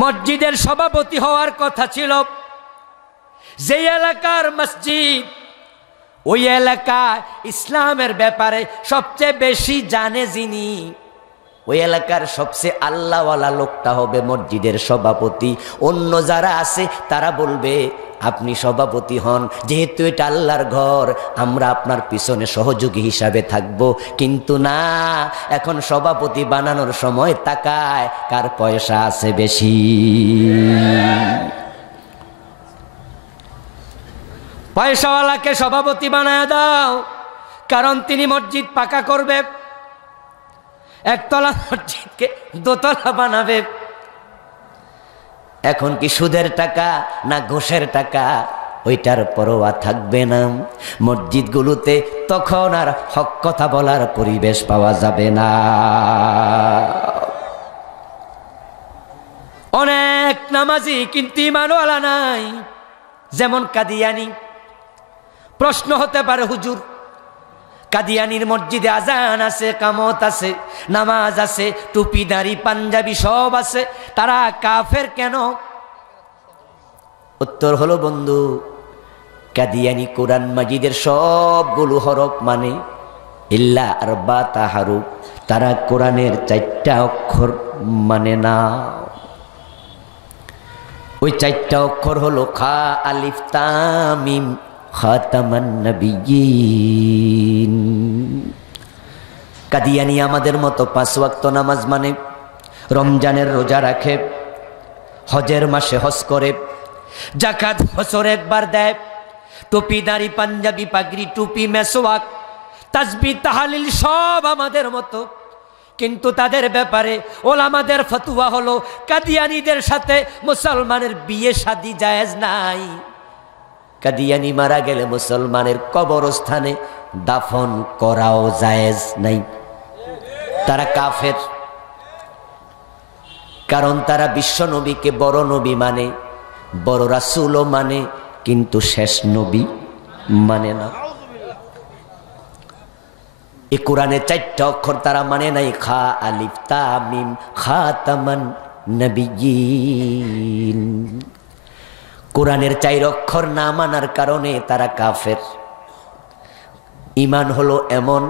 মসজিদের সভাপতি হওয়ার কথা ছিল। যে এলাকার মসজিদ, ওই এলাকায় ইসলামের ব্যাপারে সবচেয়ে বেশি জানে যিনি, ওই এলাকার সবচেয়ে আল্লাহওয়ালা লোকটা হবে মসজিদের সভাপতি। অন্য যারা আছে তারা বলবে আপনি সভাপতি হন, যেহেতু এটা আল্লাহর ঘর, আমরা আপনার পিছনে সহযোগী হিসাবে থাকব। কিন্তু না, এখন সভাপতি বানানোর সময় তাকায় কার পয়সা আছে বেশি। পয়সাওয়ালাকে সভাপতি বানায় দাও, কারণ তিনি মসজিদ পাকা করবে, একতলা মসজিদকে দোতলা বানাবে। এখন কি সুদের টাকা না ঘুষের টাকা, ওইটার পরোয়া থাকবে না। মসজিদগুলোতে তখন আর হক কথা বলার পরিবেশ পাওয়া যাবে না। অনেক নামাজি কিন্তু ঈমানওয়ালা নাই, যেমন কাদিয়ানি। প্রশ্ন হতে পারে, হুজুর কাদিয়ানির মসজিদে আজান আছে, কামত আছে, নামাজ আছে, টুপি দাড়ি পাঞ্জাবি সব আছে, তারা কাফের কেন? উত্তর হলো, বন্ধু, কাদিয়ানি কোরআন মাজিদের সবগুলো হরফ মানে, ইল্লা আরবাতা হারুফ। তারা কোরআনের 4টা অক্ষর মানে না। ওই 4টা অক্ষর হলো খা আলিফ তা মিম খাতামান নবিয়্যিন। কাদিয়ানি আমাদের মতো 5 ওয়াক্ত নামাজ মানে, রমজানের রোজা রাখে, হজের মাসে হজ করে, যাকাত বছরে একবার দেয়, টুপি দাড়ি পাঞ্জাবি পাগড়ি টুপি মেসওয়াক তাসবিহ তাহলিল সব আমাদের মতো। কিন্তু তাদের ব্যাপারে ওলামাদের ফতোয়া হলো কাদিয়ানিদের সাথে মুসলমানের বিয়ে শাদী জায়েজ নাই। কাদিয়ানি মারা গেলে মুসলমানের কবরস্থানে দাফন করাও জায়েজ নাই। তারা কাফের, কারণ তারা বিশ্ব নবীকে বড় নবী মানে, বড় রাসূলও মানে, কিন্তু শেষ নবী মানে না। এই কোরআনে 4টা অক্ষর তারা মানে নাই, খা আলিফ তা মিম খাতামান নবিয়্যিন। কোরআনের 4 অক্ষর না মানার কারণে তারা কাফের। ঈমান হলো এমন,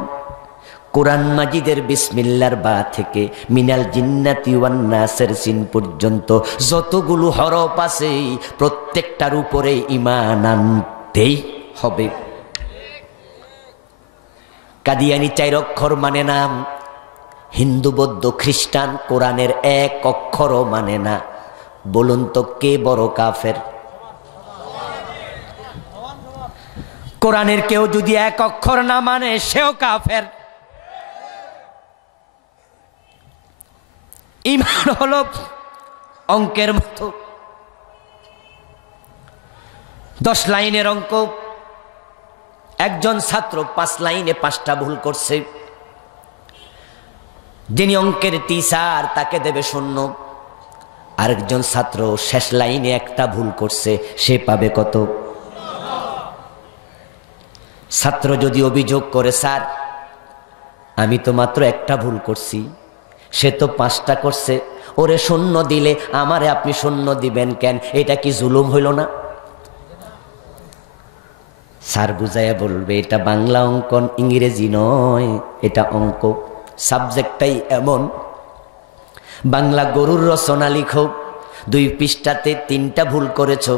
কোরআন মাজিদের বিসমিল্লাহর বা থেকে মিনাল জিন্নাতি ওয়ান নাসের সিন পর্যন্ত যতগুলো হরফ আছে প্রত্যেকটার উপরে ঈমান আনতেই হবে। কাদিয়ানি 4 অক্ষর মানে না, হিন্দু বৌদ্ধ খ্রিস্টান কোরআনের 1 অক্ষরও মানে না। বলুন তো কে বড় কাফের? কোরআনের কেউ যদি 1 অক্ষর না মানে সেও কাফের। ঈমান হলো অঙ্কের মতো, 10 লাইনের অঙ্ক, একজন ছাত্র 5 লাইনে 5টা ভুল করছে, যিনি অঙ্কের টিচার তাকে দেবে 0। আরেকজন ছাত্র শেষ লাইনে 1টা ভুল করছে, সে পাবে কত? ছাত্র যদি অভিযোগ করে, স্যার আমি তো মাত্র 1টা ভুল করছি, সে তো 5টা করছে, ওরে 0 দিলে আমারে আপনি 0 দিবেন কেন? এটা কি জুলুম হইল না? স্যার বুঝাইয়া বলবে, এটা বাংলা অঙ্ক, ইংরেজি নয়, এটা অঙ্ক। সাবজেক্টটাই এমন। বাংলা গরুর রচনা লিখো, 2 পৃষ্ঠাতে 3টা ভুল করেছ,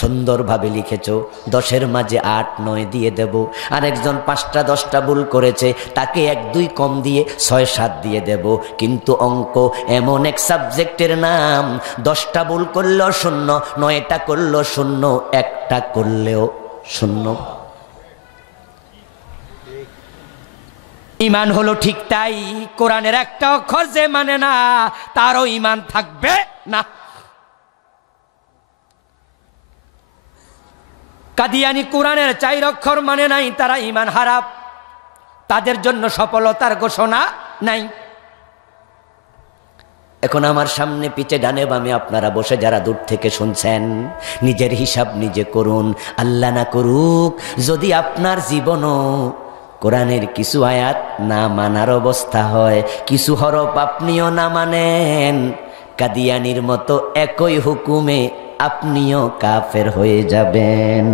সুন্দরভাবে লিখেছ, 10-এর মাঝে 8-9 দিয়ে দেব। আরেকজন 5টা 10টা ভুল করেছে, তাকে 1-2 কম দিয়ে 6-7 দিয়ে দেব। কিন্তু অঙ্ক এমন এক সাবজেক্টের নাম, 10টা ভুল করলেও 0, 9টা করলেও 0, 1টা করলেও 0। ঈমান হলো ঠিক তাই, কোরআনের 1টা অক্ষর যে মানে না তারও ঈমান থাকবে না। কাদিয়ানি কোরআনের 4 অক্ষর মানে নাই, তারা ঈমান হারাপ, তাদের জন্য সফলতার ঘোষণা নাই। এখন আমার সামনে পিছে ডানে বামে আপনারা বসে যারা দূর থেকে শুনছেন, নিজের হিসাব নিজে করুন। আল্লাহ না করুক যদি আপনার জীবনও কোরআনের কিছু আয়াত না মানার অবস্থা হয়, কিছু হরফ আপনিও না মানেন, কাদিয়ানির মতো একই হুকুমে আপনিও কাফের হয়ে যাবেন।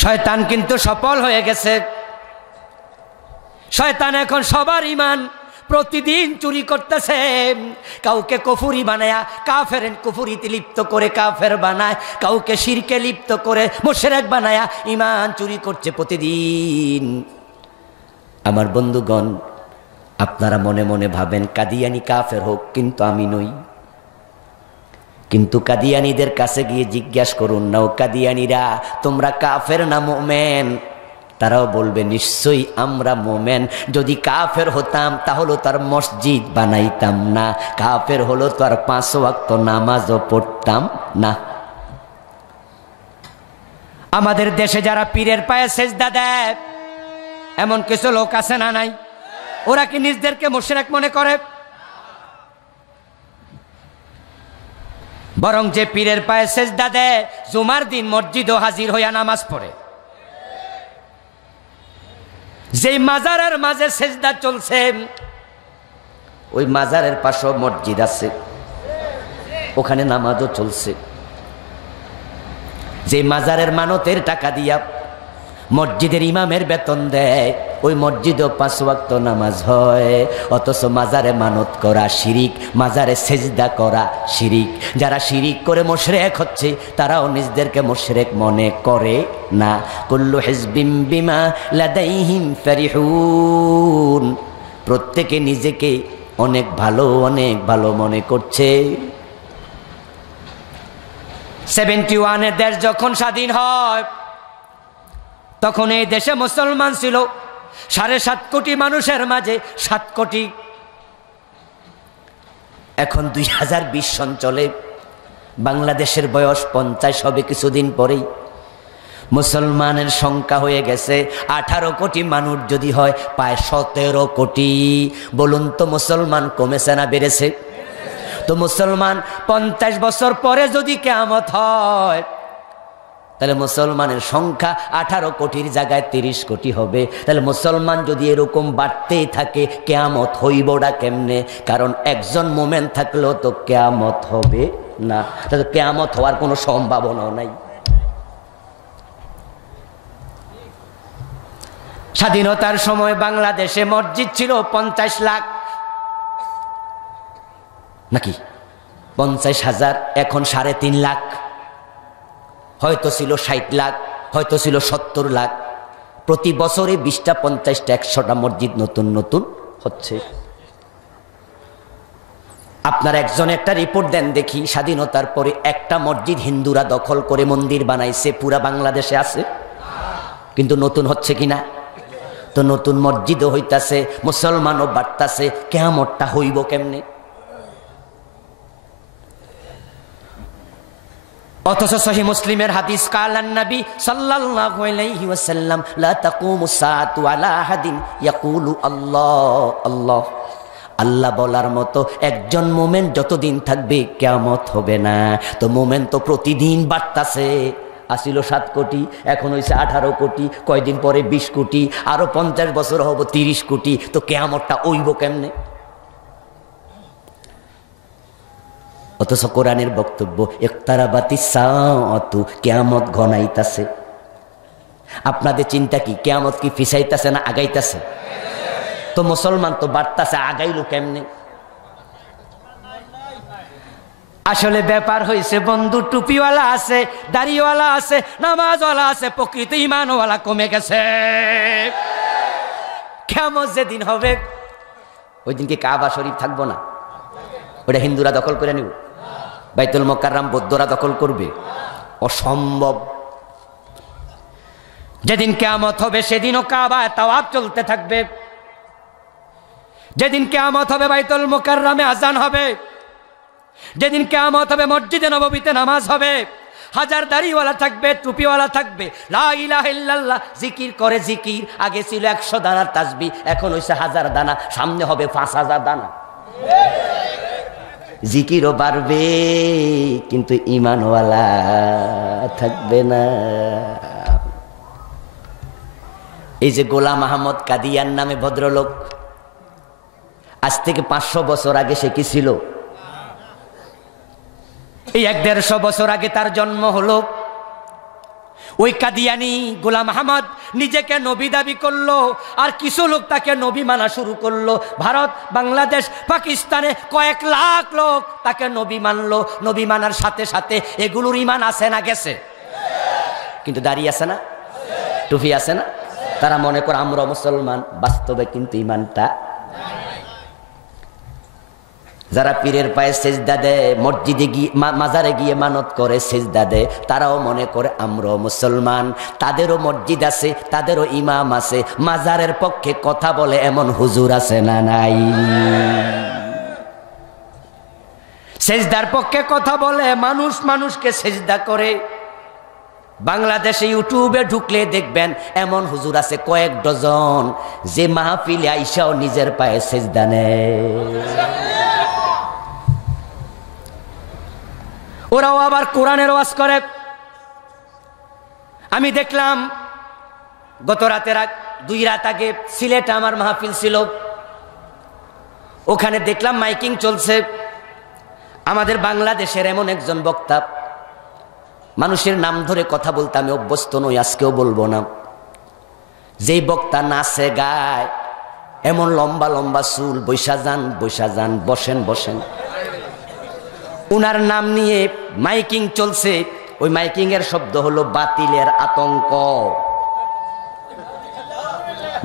শয়তান কিন্তু সফল হয়ে গেছে। শয়তান এখন সবার ঈমান প্রতিদিন চুরি করতেছে। কাউকে কুফরি বানায়া কাফের কুফরিতে লিপ্ত করে কাফের বানায়, কাউকে শিরকে লিপ্ত করে মুশরিক বানায়া ঈমান চুরি করছে প্রতিদিন। আমার বন্ধুগণ, আপনারা মনে মনে ভাবেন কাদিয়ানি কাফের হোক, কিন্তু আমি নই। কিন্তু কাদিয়ানিদের কাছে গিয়ে জিজ্ঞাসা করুন না, ও কাদিয়ানিরা তোমরা কাফের না মুমিন? তারাও বলবে নিশ্চয়ই আমরা মুমিন। যদি কাফের হতাম তাহলে তার মসজিদ বানাইতাম না, কাফের হলো তো আর 5 ওয়াক্ত নামাজও পড়তাম না। আমাদের দেশে যারা পীরের পায়ে সেজদা দেয় এমন কিছু লোক আছে না নাই? ওরা কি নিজেদেরকে মুশরিক মনে করে? বরং যে পীরের পায়ে সেজদা দেয় জুমার দিন মসজিদও হাজির হইয়া নামাজ পড়ে। যেই মাজারের মাঝে সেজদা চলছে ওই মাজারের পাশে মসজিদ আছে, ওখানে নামাজও চলছে। যে মাজারের মানতের টাকা দিয়া মসজিদের ইমামের বেতন দেয় ওই মসজিদও 5 ওয়াক্ত নামাজ হয়, অথচ মাজারে মানত করা শিরিক, মাজারে সেজদা করা শিরিক। যারা শিরিক করে মুশরিক হচ্ছে তারাও নিজেদেরকে মুশরিক মনে করে না। কুল্লু হিজবিম বিমা লাদাইহিম ফারিহুন। প্রত্যেকে নিজেকে অনেক ভালো মনে করছে। 71-এর দেশ যখন স্বাধীন হয় তখন এই দেশে মুসলমান ছিল 7.5 কোটি মানুষের মাঝে 7 কোটি। এখন 2020 সন চলে, বাংলাদেশের বয়স 50 হবে কিছুদিন পরেই। মুসলমানের সংখ্যা হয়ে গেছে 18 কোটি, মানুষ যদি হয় প্রায় 17 কোটি। বলুন তো মুসলমান কমেছে না বেড়েছে? তো মুসলমান 50 বছর পরে যদি কিয়ামত হয় তাহলে মুসলমানের সংখ্যা 18 কোটির জায়গায় 30 কোটি হবে। তাহলে মুসলমান যদি এরকম বাড়তেই থাকে কিয়ামত হইবটা কেমনে? কারণ একজন মুমিন থাকলেও তো কিয়ামত হবে না, তাহলে কিয়ামত হওয়ার কোনো সম্ভাবনাও নাই। স্বাধীনতার সময় বাংলাদেশে মসজিদ ছিল 50 লাখ, নাকি 50,000, এখন 3.5 লাখ। হয়তো ছিল 60 লাখ, হয়তো ছিল 70 লাখ। প্রতি বছরে 20টা 50টা 100টা মসজিদ নতুন নতুন হচ্ছে। আপনার একজন একটা রিপোর্ট দেন দেখি, স্বাধীনতার পরে একটা মসজিদ হিন্দুরা দখল করে মন্দির বানাইছে পুরা বাংলাদেশে আছে? কিন্তু নতুন হচ্ছে কিনা? তো নতুন মসজিদও হইতাছে, মুসলমানও বাড়তাছে, কিয়ামতটা হইব কেমনে? অথচ সহিহ মুসলিমের হাদিস, কালান নবী সাল্লাল্লাহু আলাইহি ওয়াসাল্লাম লা তাকুমু সাআতু আলা আহাদিন ইয়াকুলু আল্লাহ আল্লাহ। আল্লাহ বলার মতো একজন মুমিন যতদিন থাকবে কিয়ামত হবে না। তো মুমিন তো প্রতিদিন বাড়তাছে। আসিল 7 কোটি, এখন হইছে 18 কোটি, কয়দিন পরে 20 কোটি, আরো 50 বছর হবো 30 কোটি। তো কিয়ামতটা হইব কেমনে? অথচ কোরআনের বক্তব্য ইকতারাবাতিস সাআতু, কিয়ামত ঘনাইতাছে। আপনাদের চিন্তা কি কিয়ামত কি পিছাইতাছে না আগাইতাছে? তো মুসলমান তো বাড়তাছে, আগাইলো কেমনে? আসলে ব্যাপার হইছে বন্ধু, টুপিওয়ালা আছে, দাড়িওয়ালা আছে, নামাজওয়ালা আছে, প্রকৃত ঈমানওয়ালা কমে গেছে। কিয়ামত যেদিন হবে ওই দিন কি কাবা শরীফ থাকবো না? ওটা হিন্দুরা দখল করে নিব? বাইতুল মুকাররম বৌদ্ধরা দখল করবে? অসম্ভব। যেদিন কিয়ামত হবে সেদিনও কাবায় তাওয়াফ চলতে থাকবে। যেদিন কিয়ামত হবে বাইতুল মুকাররমে আযান হবে। যেদিন কিয়ামত হবে মসজিদে নববীতে নামাজ হবে। হাজার দাড়িওয়ালা থাকবে, টুপিওয়ালা থাকবে, লা ইলাহা ইল্লাল্লাহ জিকির করে। জিকির আগে ছিল 100 দানার তাসবিহ, এখন হইছে 1000 দানা, সামনে হবে 5000 দানা। জিকিরও বাড়বে কিন্তু ঈমানওয়ালা থাকবে না। এই যে গোলাম আহমদ কাদিয়ান নামে ভদ্রলোক, আজ থেকে 500 বছর আগে সে কি ছিল? এই 150 বছর আগে তার জন্ম হলো। ওই কাদিয়ানি গোলাম আহমদ নিজেকে নবী দাবি করলো, আর কিছু লোক তাকে নবী মানা শুরু করলো। ভারত, বাংলাদেশ, পাকিস্তানে কয়েক লাখ লোক তাকে নবী মানলো। নবী মানার সাথে সাথে এগুলোর ইমান আছে না গেছে? কিন্তু দাঁড়িয়ে আছে না, টুপি আছে না। তারা মনে করে আমরা মুসলমান, বাস্তবে কিন্তু ইমানটা। যারা পীরের পায়ে সেজদা দেয়, মসজিদে গিয়ে মাজারে গিয়ে মানত করে সেজদা দেয়, তারাও মনে করে আমরাও মুসলমান। তাদেরও মসজিদ আছে, তাদেরও ইমাম আছে। মাজারের পক্ষে কথা বলে এমন হুজুর আছে না নাই? সেজদার পক্ষে কথা বলে, মানুষ মানুষকে সেজদা করে। বাংলাদেশে ইউটিউবে ঢুকলে দেখবেন এমন হুজুর আছে কয়েক ডজন, যে মাহফিলে আইসাও নিজের পায়ে সেজদা নেয়। ওরাও আবার কোরআনের ওয়াজ করে। আমি দেখলাম গত রাতের 2 রাত আগে সিলেটে আমার মাহফিল ছিল, ওখানে দেখলাম মাইকিং চলছে। আমাদের বাংলাদেশের এমন একজন বক্তা, মানুষের নাম ধরে কথা বলতে আমি অভ্যস্ত নই, আজকেও বলবো না। যেই বক্তা নাচে গায়, এমন লম্বা লম্বা চুল, বৈশা যান বসেন বসেন। উনার নাম নিয়ে মাইকিং চলছে। ওই মাইকিং এর শব্দ হলো বাতিলের আতঙ্ক।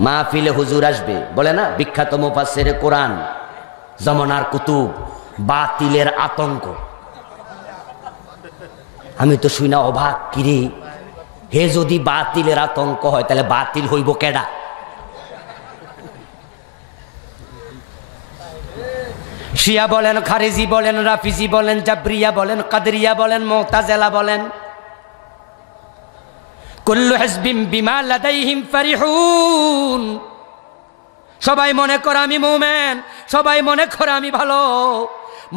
মাহফিলে হুজুর আসবে, বলে না বিখ্যাত মুফাসসিরে কোরআন জমানার কুতুব, বাতিলের আতঙ্ক। আমি তো শুই না অবাক, কিরে হে যদি বাতিলের আতঙ্ক হয় তাহলে বাতিল হইব কেডা? শিয়া বলেন, খারেজি বলেন, রাফিজি বলেন, জাবরিয়া বলেন, কাদরিয়া বলেন, মুতাজিলা বলেন, কুল্লু হিজবিন বিমা লাদাইহিম ফারিহুন। সবাই মনে করে আমি মুমিন, সবাই মনে করে আমি ভালো।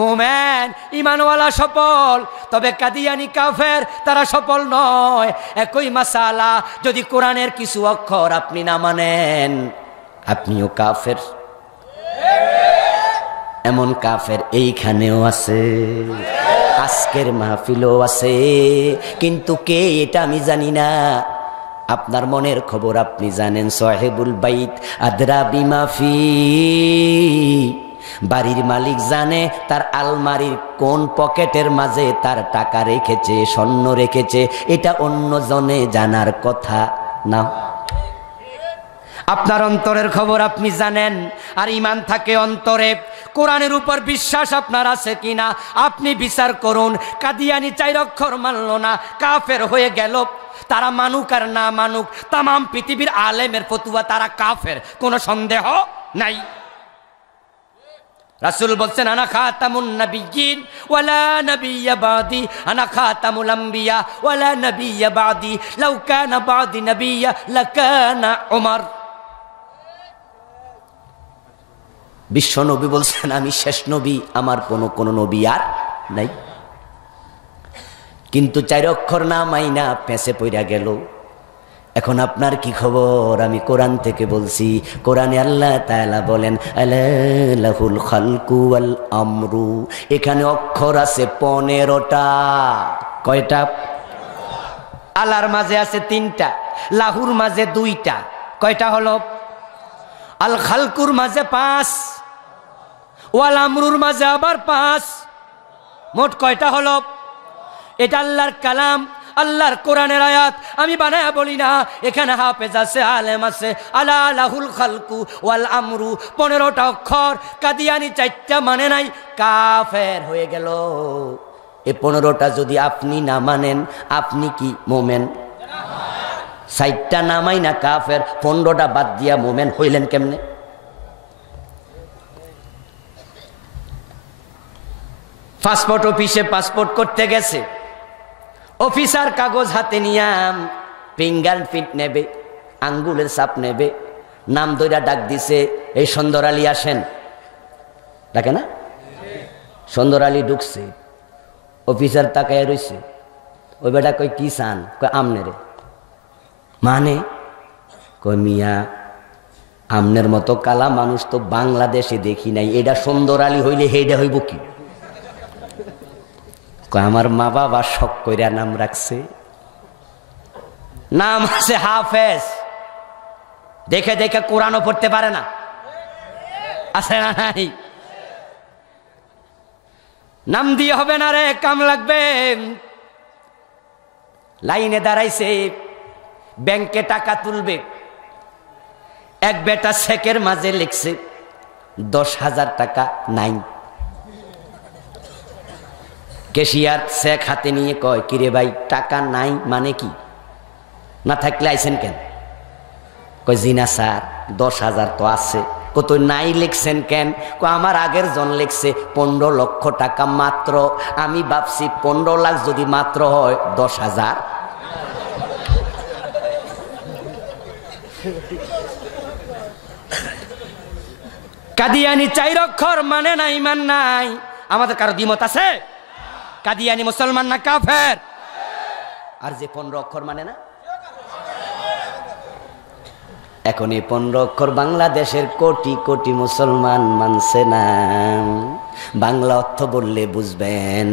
মুমিন ঈমানওয়ালা সফল, তবে কাদিয়ানি কাফের তারা সফল নয়। একই মাসালা, যদি কোরআনের কিছু অক্ষর আপনি না মানেন, আপনিও কাফের। এমন কাফের এইখানেও আছে, আজকের মাহফিলও আছে, কিন্তু কে এটা আমি জানি না। আপনার মনের খবর আপনি জানেন। সাহেবুল বাইত আদরা বিমা ফি, বাড়ির মালিক জানে তার আলমারির কোন পকেটের মাঝে তার টাকা রেখেছে, স্বর্ণ রেখেছে, এটা অন্য জনে জানার কথা না। আপনার অন্তরের খবর আপনি জানেন, আর ঈমান থাকে অন্তরে। কোরআনের উপর বিশ্বাস আপনার আছে কিনা আপনি বিচার করুন। কাদিয়ানি 4 অক্ষর মানল না, কাফের হয়ে গেল। তারা মানুক আর না মানুক, তামাম পৃথিবীর আলেমের ফতুয়া তারা কাফের, কোনো সন্দেহ নাই। রাসূল বলছেন, আনা খাতামুন নবিয়্যিন ওয়ালা নাবিয়্যা বাদি, আনা খাতামুল আম্বিয়া ওয়ালা নাবিয়্যা বাদি, লাউ কানা বাদি নাবিয়্যা লাকানা উমর। বিশ্ব নবী বলছেন, আমি শেষ নবী, আমার কোন নবী আর নাই। কিন্তু 4 অক্ষর না মাইনা পেঁচে পইরা গেল। এখন আপনার কি খবর? আমি কোরআন থেকে বলছি। কোরআনে আল্লাহ তাআলা বলেন, আলা লাহুল খালকু ওয়াল আমরু। এখানে অক্ষর আছে 15টা। কয়টা? আলার মাঝে আছে 3টা, লাহুর মাঝে 2টা। কয়টা হলো? আল খালকুর মাঝে 5, ওয়াল আমরুর মাঝে আবার 5। মোট কয়টা হলো? এটা আল্লাহর কালাম, আল্লাহর কোরআনের আয়াত। আমি বানায়া বলি না, এখানে হাফেজ আছে, আলেম আছে। আলা লাহুল খালকু ওয়াল আমরু, 15টা অক্ষর। কাদিয়ানি 4টা মানে নাই, কাফের হয়ে গেল। এই 15টা যদি আপনি না মানেন, আপনি কি মোমেন? 4টা নামাই না কাফের, 15টা বাদ দিয়া মোমেন হইলেন কেমনে? পাসপোর্ট অফিসে পাসপোর্ট করতে গেছে, অফিসার কাগজ হাতে নিয়ে ফিঙ্গারপ্রিন্ট নেবে, আঙ্গুলের ছাপ নেবে, নাম ধইরা ডাক দিছে, এই সুন্দর আলী আসেন। ডাকে না? সুন্দর আলী ঢুকছে, অফিসার তাকায় রইছে। ওই বেটা কই, কি চান? কয় আমনে রে। মানে? কই মিয়া আমনের মতো কালা মানুষ তো বাংলাদেশে দেখি নাই। এটা সুন্দর আলী হইলে হেডা হইব কি? আমার মা বাবা শখ কইরা নাম রাখছে, নাম আছে হাফেজ। দেখে দেখে কোরআনও পড়তে পারে না, আছে না নাই? নাম দিয়ে হবে না রে, কাম লাগবে। লাইনে দাঁড়াইছে, ব্যাংকে টাকা তুলবে। এক বেটা চেকের মাঝে লিখছে 10,000 টাকা নাই। ক্যাশিয়ার চেক হাতে নিয়ে কয়, কিরে ভাই টাকা নাই মানে কি? না থাকলে আইছেন কেন? কয় জি না স্যার, 10,000 তো আছে। কত নাই লিখছেন কেন? আমার আগের জন লিখছে 15 লক্ষ টাকা মাত্র। আমি ভাবছি 15 লাখ যদি মাত্র হয় 10,000। কাদিয়ানি 4 অক্ষর মানে না, ইমান নাই। আমাদের কারো দ্বিমত আছে? কাদিয়ানি মুসলমান না কাফের? আর যে 15 অক্ষর মানে না, এখন এই 15 অক্ষর বাংলাদেশের কোটি কোটি মুসলমান মানছে না। বাংলা অর্থ বললে বুঝবেন,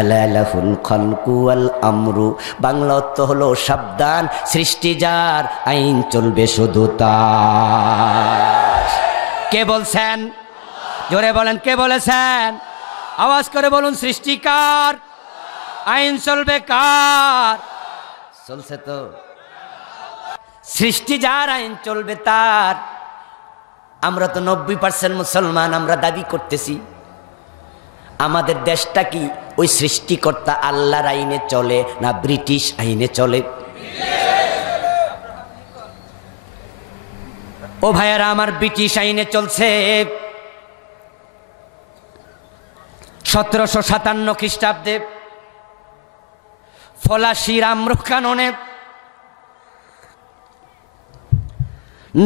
আলাহুল খালকু ওয়াল আমরু। বাংলা অর্থ হলো সাবধান, সৃষ্টি যার, আইন চলবে শুধু তার। কে বলছেন? জোরে বলেন, কে বলেছেন? আওয়াজ করে বলুন, সৃষ্টিকার, আইন চলবে কার? চলছে তো। সৃষ্টি যার, আইন চলবে তার। আমরা তো 90% মুসলমান, আমরা দাবি করতেছি। আমাদের দেশটা কি ওই সৃষ্টিকর্তা আল্লাহর আইনে চলে না ব্রিটিশ আইনে চলে? ও ভাইয়ারা আমার, ব্রিটিশ আইনে চলছে। 1757 খ্রিস্টাব্দে ফরাসির আম্রকাননে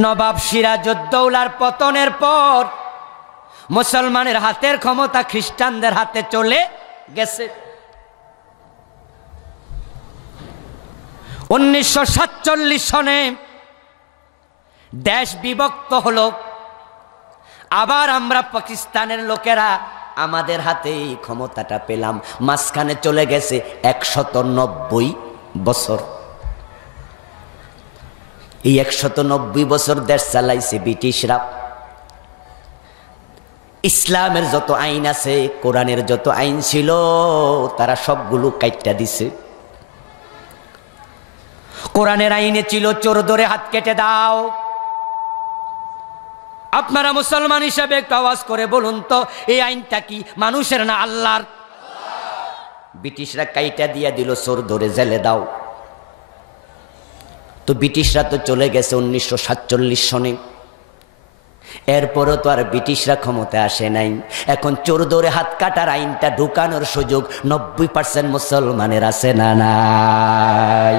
নবাব সিরাজউদ্দৌলার পতনের পর মুসলমানের হাতের ক্ষমতা খ্রিস্টানদের হাতে চলে গেছে। 1947 সনে দেশ বিভক্ত হলো। আবার আমরা পাকিস্তানের লোকেরা আমাদের হাতে এই ক্ষমতাটা পেলাম। মাঝখানে চলে গেছে 190 বছর। এই 190 বছর দেশ চালাইছে ব্রিটিশরা। ইসলামের যত আইন আছে, কোরআনের যত আইন ছিল, তারা সবগুলো কাইটটা দিছে। কোরআনের আইনে ছিল চোর ধরে হাত কেটে দাও। আপনারা মুসলমান হিসেবে একটু আওয়াজ করে বলুন তো, এই আইনটা কি মানুষের না আল্লাহর? ব্রিটিশরা কাইটা দিয়া দিল, চোর ধরে জেলে দাও। তো ব্রিটিশরা তো চলে গেছে 1947 সনে। এরপরও তো আর ব্রিটিশরা ক্ষমতায় আসে নাই। এখন চোর ধরে হাত কাটার আইনটা ঢুকানোর সুযোগ 90% মুসলমানের আছে না নাই?